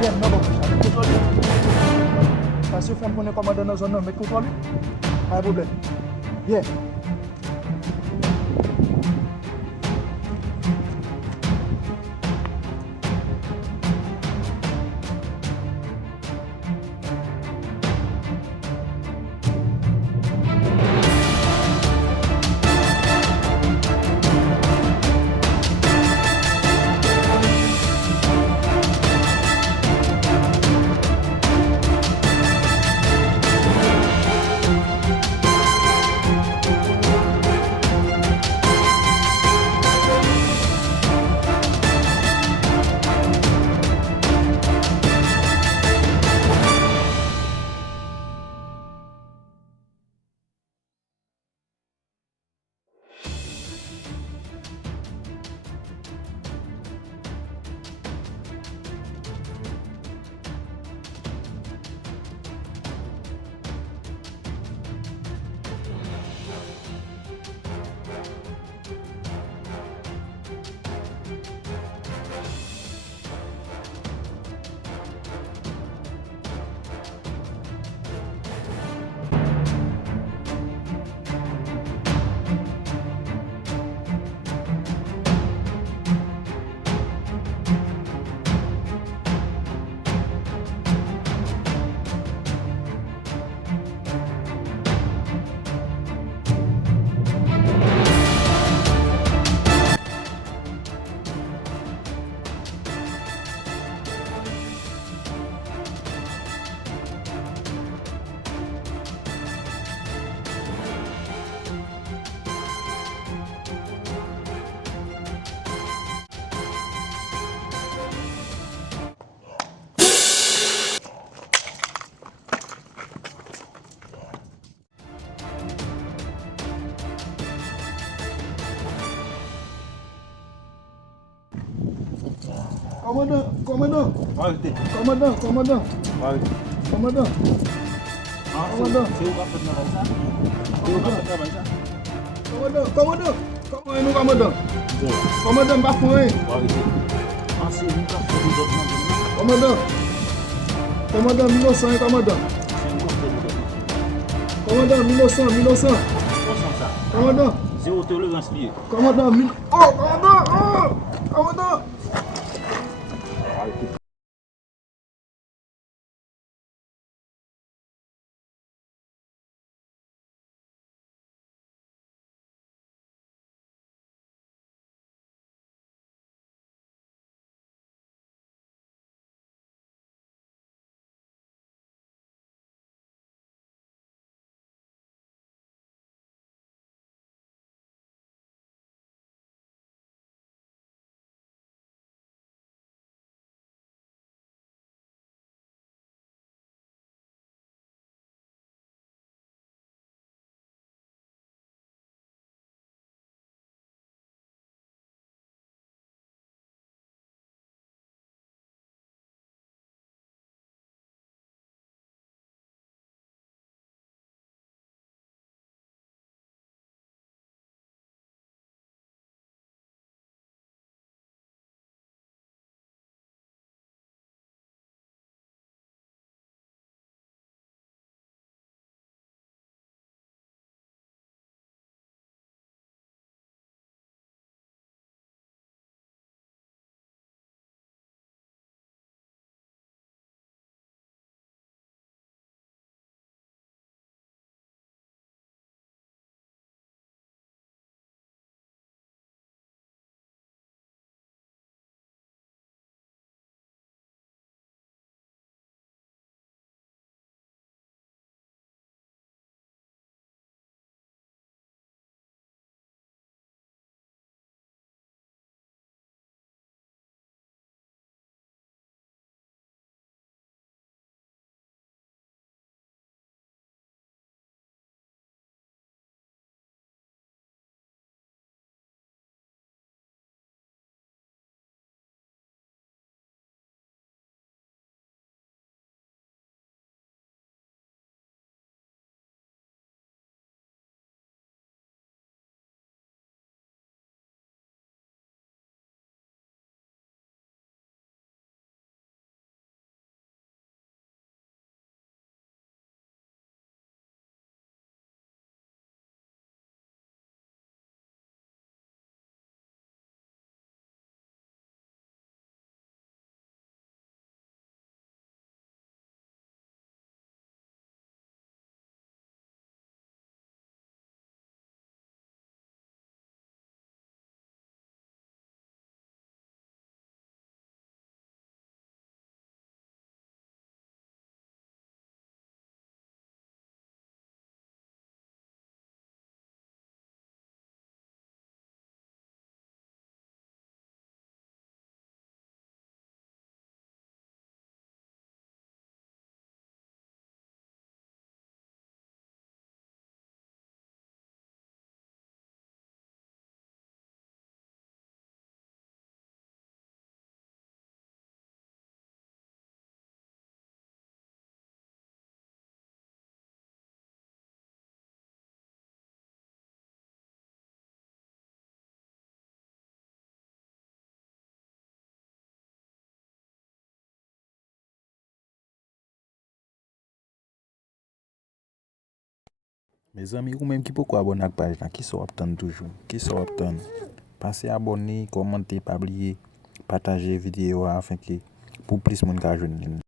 Bien, non beaucoup. Avec contrôle. Parce que femme pour le commandant dans la zone, mais contrôle. Pas de problème. Bien. Commandant. Arrêtez. Commandant. Arrêtez. Commandant. Ah, Commandant. c'est où qu'on fait le travail ça? C'est où qu'on fait le travail ça? Commandant. Commandant. Bon, Commandant, pas pour rien. arrêtez. Ah, c'est où qu'on fait les autres membres? Commandant. Commandant, 1900, commandant. C'est où qu'on fait les autres? Commandant, 1900. Comment ça? Commandant. Zéro tolérance lié. Commandant, oh, commandant. Oh, commandant. Arrêtez. Mes amis, ou même qui pourquoi abonner à la page là, qui sont obtenus toujours, qui sont obtenus. Passez abonner, commenter, pas oublier, partager vidéo afin que pour plus de monde qui